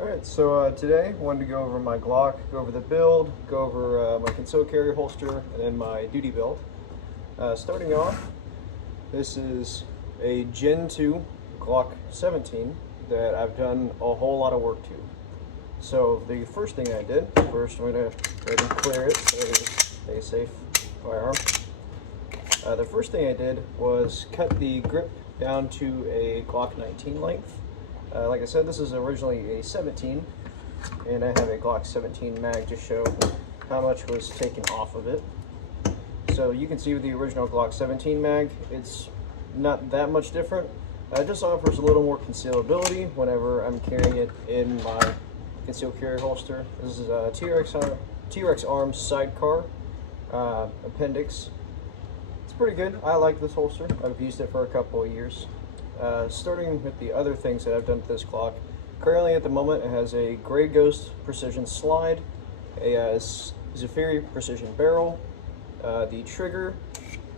Alright, so today I wanted to go over my Glock, go over the build, go over my concealed carry holster, and then my duty belt. Starting off, this is a Gen 2 Glock 17 that I've done a whole lot of work to. So the first thing I did, first I'm going to go ahead and clear it so it is a safe firearm. The first thing I did was cut the grip down to a Glock 19 length. Like I said, this is originally a 17, and I have a Glock 17 mag to show how much was taken off of it. So you can see with the original Glock 17 mag, it's not that much different. It just offers a little more concealability whenever I'm carrying it in my concealed carry holster. This is a T-Rex Arms sidecar appendix. It's pretty good. I like this holster. I've used it for a couple of years. Starting with the other things that I've done with this Glock, currently at the moment it has a Gray Ghost precision slide, a Zafiri precision barrel. The trigger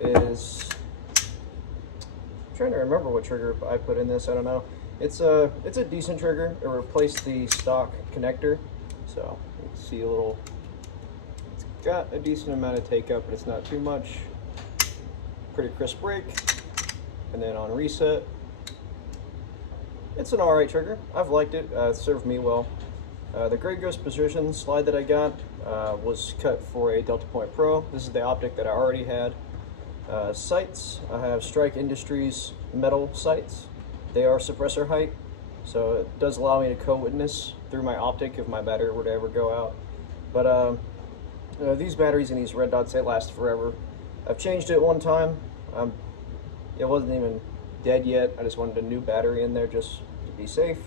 is, I'm trying to remember what trigger I put in this. I don't know. It's a decent trigger. It replaced the stock connector, so you can see a little. It's got a decent amount of take up, but it's not too much. Pretty crisp break, and then on reset. It's an alright trigger. I've liked it. It served me well. The Gray Ghost precision slide that I got was cut for a Delta Point Pro. This is the optic that I already had. Sights, I have Strike Industries metal sights. They are suppressor height, so it does allow me to co-witness through my optic if my battery were to ever go out. But these batteries and these red dots, they last forever. I've changed it one time. It wasn't even dead yet. I just wanted a new battery in there just to be safe.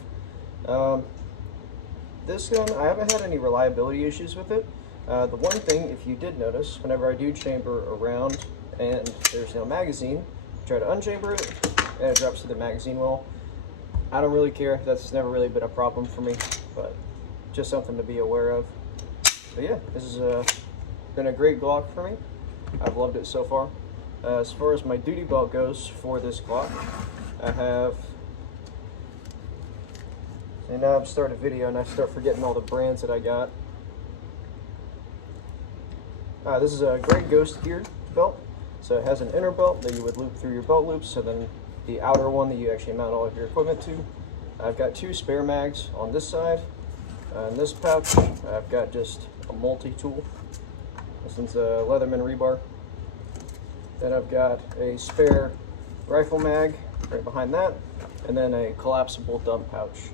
This gun, I haven't had any reliability issues with it. The one thing, if you did notice, whenever I do chamber around and there's no magazine, try to unchamber it and it drops to the magazine well. I don't really care. That's never really been a problem for me, but just something to be aware of. But yeah, this has been a great Glock for me. I've loved it so far. As far as my duty belt goes for this Glock, I have, and now I've started a video and I start forgetting all the brands that I got. This is a Gray Ghost gear belt. So it has an inner belt that you would loop through your belt loops, and then the outer one that you actually mount all of your equipment to. I've got 2 spare mags on this side. In this pouch, I've got just a multi-tool. This one's a Leatherman rebar. Then I've got a spare rifle mag right behind that, and then a collapsible dump pouch.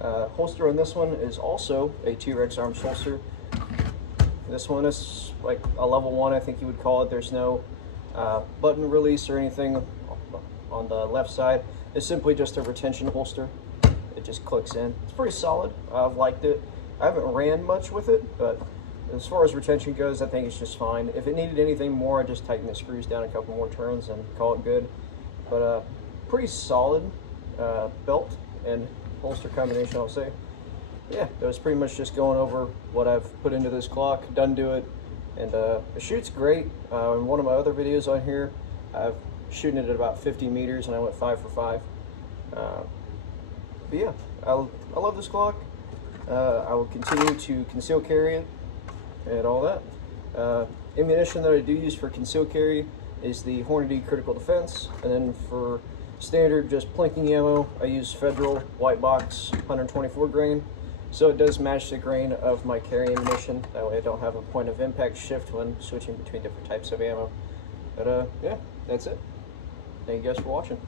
Holster on this one is also a T-Rex Arms holster. This one is like a level 1, I think you would call it. There's no button release or anything on the left side. It's simply just a retention holster. It just clicks in. It's pretty solid. I've liked it. I haven't ran much with it, but as far as retention goes, I think it's just fine. If it needed anything more, I'd just tighten the screws down a couple more turns and call it good. But pretty solid belt and holster combination, I'll say. Yeah, that was pretty much just going over what I've put into this Glock, done to it, and it shoots great. In one of my other videos on here, I've shooting it at about 50 meters, and I went 5 for 5. But yeah, I love this Glock. I will continue to conceal carry it and all that. Ammunition that I do use for concealed carry is the Hornady Critical Defense, and then for standard just plinking ammo, I use Federal White Box 124 grain, so it does match the grain of my carry ammunition. That way I don't have a point of impact shift when switching between different types of ammo. But yeah, that's it. Thank you guys for watching.